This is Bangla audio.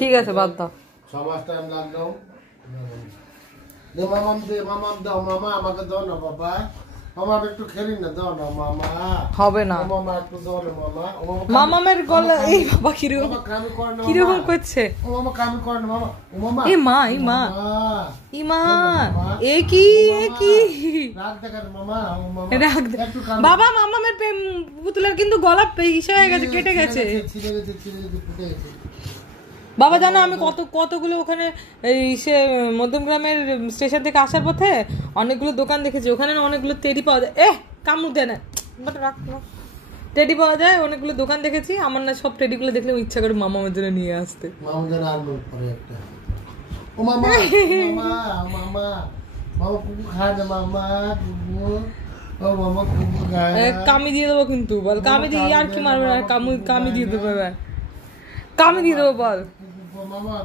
ঠিক আছে বাদ দাও। 6 মাস টাইম লাগলো। দে মামাম দে, মামাম দাও, মামা আমাকে দাও না বাবা, মামা একটু খেলি না, দাও না মামা। হবে না মামা একটু দাও না মামা। মামামের গলা এই বাবা কিরকম কিরকম করছে। ও মামা কামি করে না মামা। ও মামা এ মা এই মা এই মা এ কি রাগ দেখা মামা। ও মামা রাগ বাবা মামামের পুতুলের কিন্তু গলা ইসে হয়ে গেছে, কেটে গেছে, ছিঁড়ে গেছে, ফুটে গেছে। বাবা জানো আমি কতগুলো ওখানে এই সে মধ্যমগ্রামের স্টেশন থেকে আসার পথে অনেকগুলো দোকান দেখেছি, ওখানে অনেকগুলো টেডি পাওয়া যায়। কামড় দেয় না, টেডি পাওয়া যায়, অনেকগুলো দোকান দেখেছি। আমার না সব টেডিগুলো দেখলে ইচ্ছা করে মামামের জন্য নিয়ে আসতে। মামাদের আনবো পরে একটা। ও মামা মামা মামা মামা কুকু খায় না মামা, কুকু ও মামা কুকু খায় না। কামি দিয়ে দেবো কিন্তু বল, কামি দিয়ে আর কি মারবে, কামি দিয়ে দেবো, এবার কামি দিয়ে দেবো বল। মামা